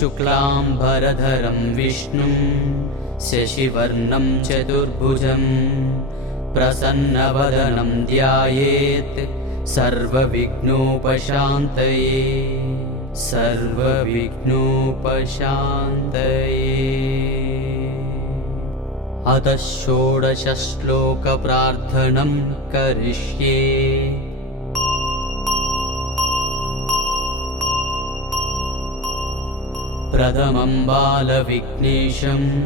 शुक्लाम्बरधरं विष्णुं शशिवर्णं चतुर्भुजं प्रसन्नवदनं ध्यायेत् सर्वविघ्नोपशान्तये अतः षोडश श्लोकप्रार्थनं करिष्ये। प्रथमं बालविघ्नेशं,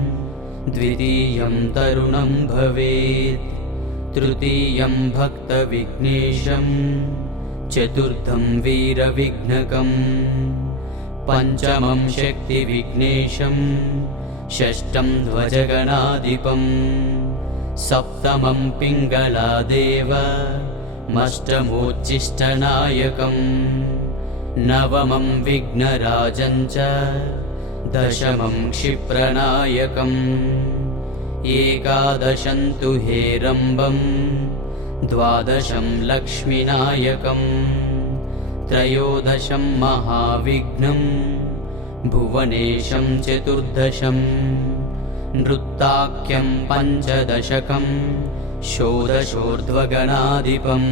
द्वितीयं तरुणं भवेत्, तृतीयं भक्तविघ्नेशं, चतुर्थं वीरविघ्नकं, पंचमं शक्तिविघ्नेशं, षष्ठं ध्वजगणाधिपं, सप्तमं पिङ्गलादेवमष्टमोच्चिष्टनायकं, नवमं विघ्नराजं च, दशमं क्षिप्रनायकम्, एकादशं तु हेरम्बं, द्वादशं लक्ष्मीनायकं, त्रयोदशं महाविघ्नं, भुवनेशं चतुर्दशं, नृत्ताख्यं पञ्चदशकं, षोडशोर्ध्वगणाधिपं,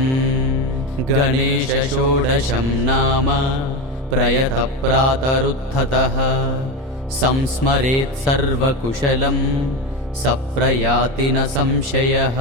गणेश षोडशं नाम प्रयतः प्रातरुत्थतः, संस्मरेत् सर्वकुशलं, सप्रयाति न संशयः।